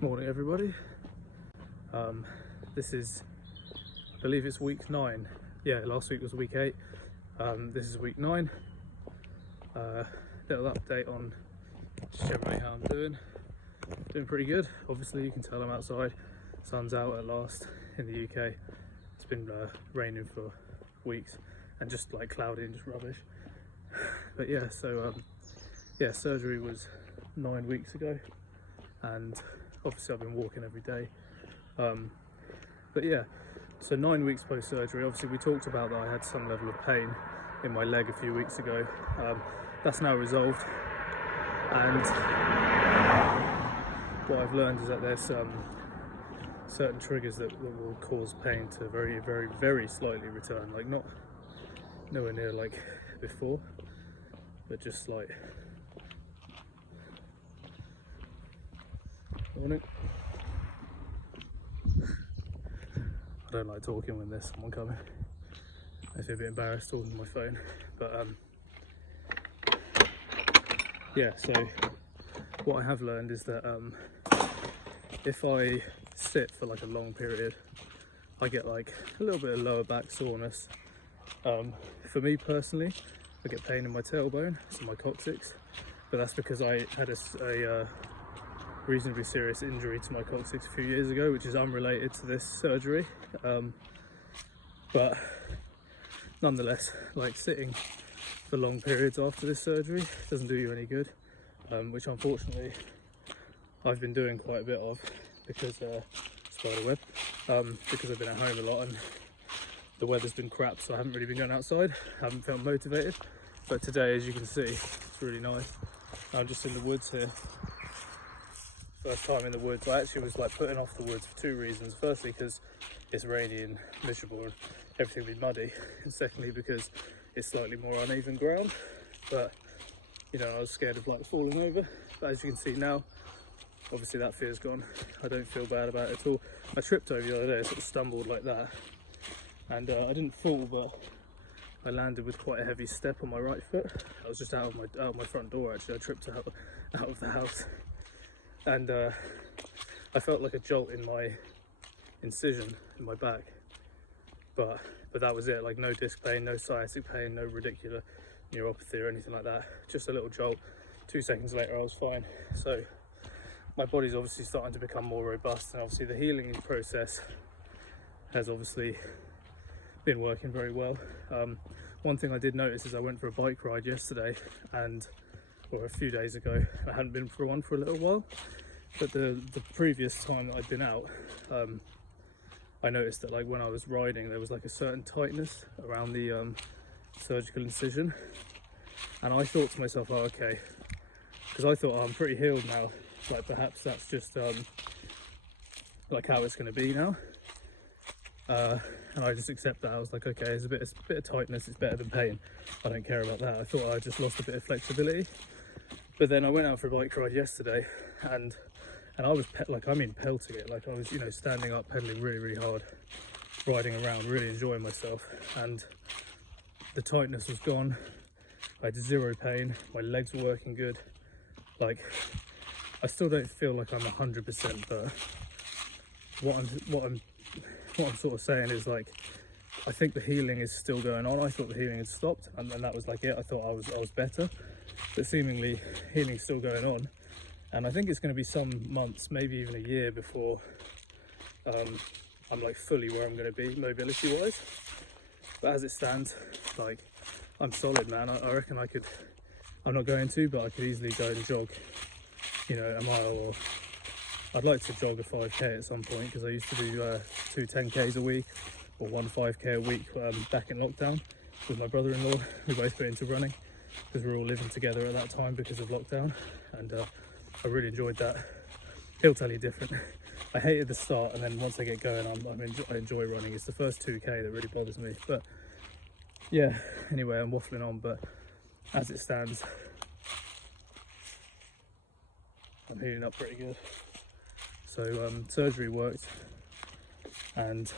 Morning everybody. This is, I believe it's week 9. Yeah, last week was week 8. This is week 9. Little update on just generally how I'm doing. Doing pretty good. Obviously you can tell I'm outside. Sun's out at last in the UK. It's been raining for weeks and just like cloudy and just rubbish. But yeah, so yeah, surgery was 9 weeks ago, and obviously I've been walking every day. But yeah, so 9 weeks post surgery. Obviously we talked about that I had some level of pain in my leg a few weeks ago. That's now resolved, and what I've learned is that there's certain triggers that will cause pain to very slightly return, like not nowhere near like before, but just slight. Morning. I don't like talking when there's someone coming. I feel a bit embarrassed talking on my phone, but yeah, so what I have learned is that if I sit for like a long period, I get like a little bit of lower back soreness. For me personally, I get pain in my tailbone, so my coccyx, but that's because I had a reasonably serious injury to my coccyx a few years ago, which is unrelated to this surgery. But nonetheless, like sitting for long periods after this surgery doesn't do you any good, which unfortunately I've been doing quite a bit of because spiderweb, because I've been at home a lot and the weather's been crap, so I haven't really been going outside. I haven't felt motivated, but today, as you can see, it's really nice. I'm just in the woods here. First time in the woods. I actually was like putting off the woods for two reasons. Firstly, because it's rainy and miserable and everything will be muddy, and secondly because it's slightly more uneven ground. But you know, I was scared of like falling over, but as you can see now, obviously that fear's gone. I don't feel bad about it at all. I tripped over the other day, sort of stumbled like that, and I didn't fall, but I landed with quite a heavy step on my right foot. I was just out of my front door actually. I tripped out of the house, and I felt like a jolt in my incision in my back, but that was it. Like no disc pain, no sciatic pain, no radicular neuropathy or anything like that, just a little jolt. 2 seconds later I was fine. So my body's obviously starting to become more robust, and obviously the healing process has obviously been working very well. One thing I did notice is I went for a bike ride yesterday, or a few days ago. I hadn't been for one for a little while, but the previous time that I'd been out, I noticed that like when I was riding there was like a certain tightness around the surgical incision, and I thought to myself, oh okay, because I thought, oh, I'm pretty healed now, like perhaps that's just like how it's going to be now, and I just accept that. I was like, okay, there's a bit of tightness, it's better than pain, I don't care about that. I thought I just lost a bit of flexibility. But then I went out for a bike ride yesterday, and I was pelting it. Like I was, you know, standing up, pedaling really hard, riding around, really enjoying myself, and the tightness was gone. I had zero pain. My legs were working good. Like I still don't feel like I'm 100%, but what I'm sort of saying is like I think the healing is still going on. I thought the healing had stopped, and then that was like it. I thought I was better, but seemingly healing's still going on, and I think it's going to be some months, maybe even a year, before I'm like fully where I'm going to be mobility wise. But as it stands, like I'm solid, man. I reckon I could, I'm not going to, but I could easily go and jog, you know, a mile, or I'd like to jog a 5k at some point, because I used to do 2 10k's a week or 1 5k a week back in lockdown with my brother-in-law. We both got into running because we were all living together at that time because of lockdown, and I really enjoyed that. He'll tell you different. I hated the start, and then once I get going, I enjoy running. It's the first 2k that really bothers me. But yeah, anyway, I'm waffling on, but as it stands, I'm healing up pretty good. So surgery worked, and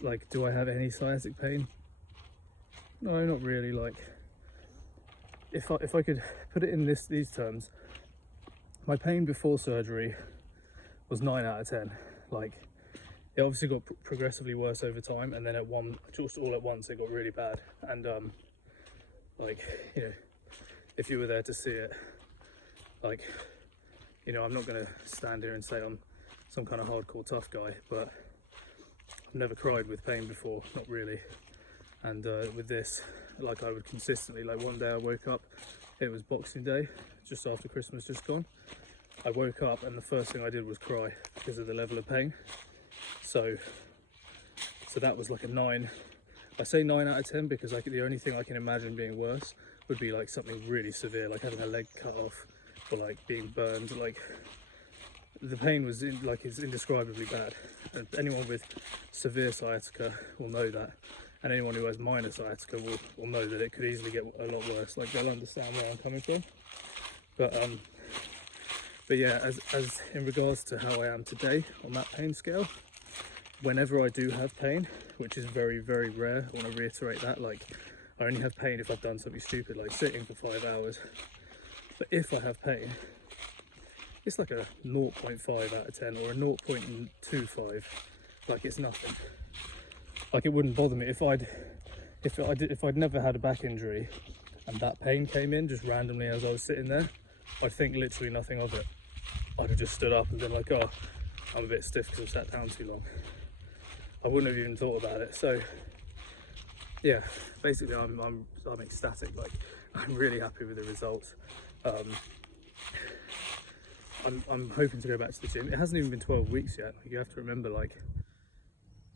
like, do I have any sciatic pain? No, not really. Like, if I could put it in these terms, my pain before surgery was 9 out of 10. Like, it obviously got progressively worse over time, and then just all at once, it got really bad. And like, you know, if you were there to see it, like, you know, I'm not going to stand here and say I'm some kind of hardcore tough guy, but I've never cried with pain before, not really. And with this, like, I would consistently, like, one day I woke up, it was Boxing Day, just after Christmas just gone. I woke up and the first thing I did was cry because of the level of pain. So that was like a 9. I say 9 out of 10 because the only thing I can imagine being worse would be like something really severe, like having a leg cut off or like being burned. Like, the pain was is indescribably bad, and anyone with severe sciatica will know that, and anyone who has minor sciatica will know that it could easily get a lot worse. Like, they'll understand where I'm coming from. But yeah, as in regards to how I am today on that pain scale, whenever I do have pain, which is very, very rare, I want to reiterate that, like, I only have pain if I've done something stupid, like sitting for 5 hours. But if I have pain, it's like a 0.5 out of 10 or a 0.25. Like, it's nothing. Like, it wouldn't bother me if I'd never had a back injury and that pain came in just randomly as I was sitting there, I'd think literally nothing of it. I'd have just stood up and been like, oh, I'm a bit stiff because I've sat down too long. I wouldn't have even thought about it. So yeah, basically I'm ecstatic. Like, I'm really happy with the results. I'm hoping to go back to the gym. It hasn't even been 12 weeks yet. Like, you have to remember, like,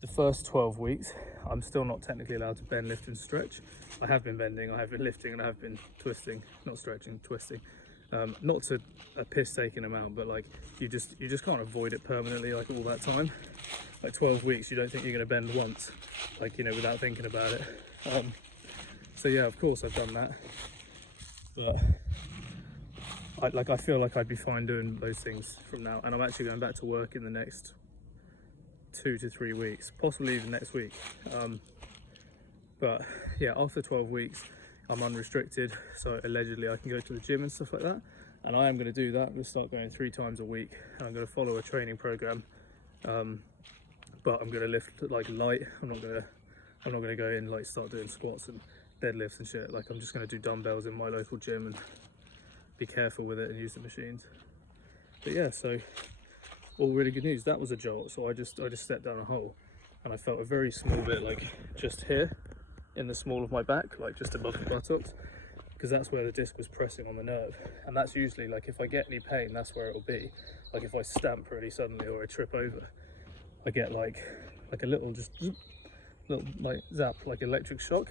the first 12 weeks, I'm still not technically allowed to bend, lift and stretch. I have been bending, I have been lifting, and I have been twisting, not stretching, twisting. Not to a piss-taking amount, but like, you just can't avoid it permanently, like, all that time. Like, 12 weeks, you don't think you're going to bend once, like, you know, without thinking about it. So yeah, of course I've done that, but I feel like I'd be fine doing those things from now, and I'm actually going back to work in the next 2 to 3 weeks, possibly even next week. But yeah, after 12 weeks, I'm unrestricted, so allegedly I can go to the gym and stuff like that, and I am going to do that. I'm going to start going 3 times a week, and I'm going to follow a training program. But I'm going to lift like light. I'm not going to go in like start doing squats and deadlifts and shit. Like, I'm just going to do dumbbells in my local gym and be careful with it and use the machines. But yeah, so all really good news. That was a jolt. So I just stepped down a hole and I felt a very small bit, like just here in the small of my back, like just above the buttocks, because that's where the disc was pressing on the nerve. And that's usually, like, if I get any pain, that's where it'll be. Like, if I stamp really suddenly or I trip over, I get like a little like zap, like electric shock,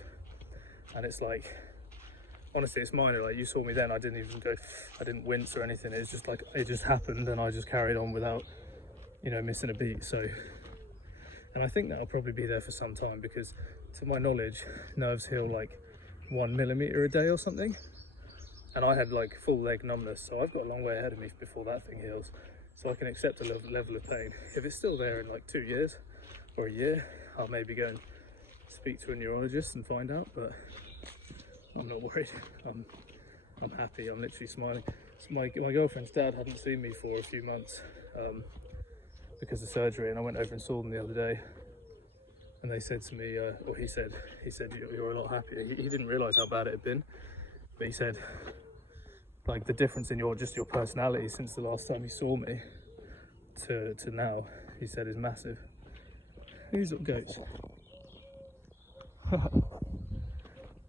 and it's like, honestly, it's minor. Like, you saw me then, I didn't wince or anything. It's just like, it just happened and I just carried on without, you know, missing a beat. So, and I think that'll probably be there for some time, because to my knowledge, nerves heal like 1 millimeter a day or something, and I had like full leg numbness, so I've got a long way ahead of me before that thing heals. So I can accept a level of pain. If it's still there in like 2 years or a year, I'll maybe go and speak to a neurologist and find out, but I'm not worried. I'm happy. I'm literally smiling. So my girlfriend's dad hadn't seen me for a few months because of surgery, and I went over and saw them the other day, and they said to me, or he said you're a lot happier. He didn't realise how bad it had been, but he said, like, the difference in your personality since the last time he saw me to now, he said, is massive. These little goats. I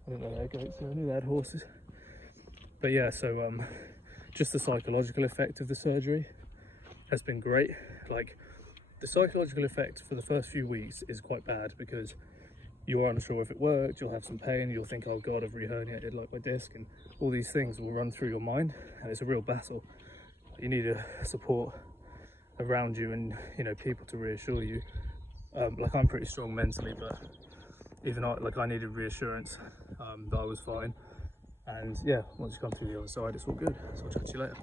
didn't know they had goats, I knew they had horses. But yeah, so just the psychological effect of the surgery has been great. Like, the psychological effect for the first few weeks is quite bad, because you're unsure if it worked, you'll have some pain, you'll think, oh god, I've re-herniated like my disc, and all these things will run through your mind, and it's a real battle. You need a support around you and, you know, people to reassure you. Like, I'm pretty strong mentally, but even I needed reassurance that I was fine. And yeah, once you come through the other side, it's all good. So I'll chat to you later.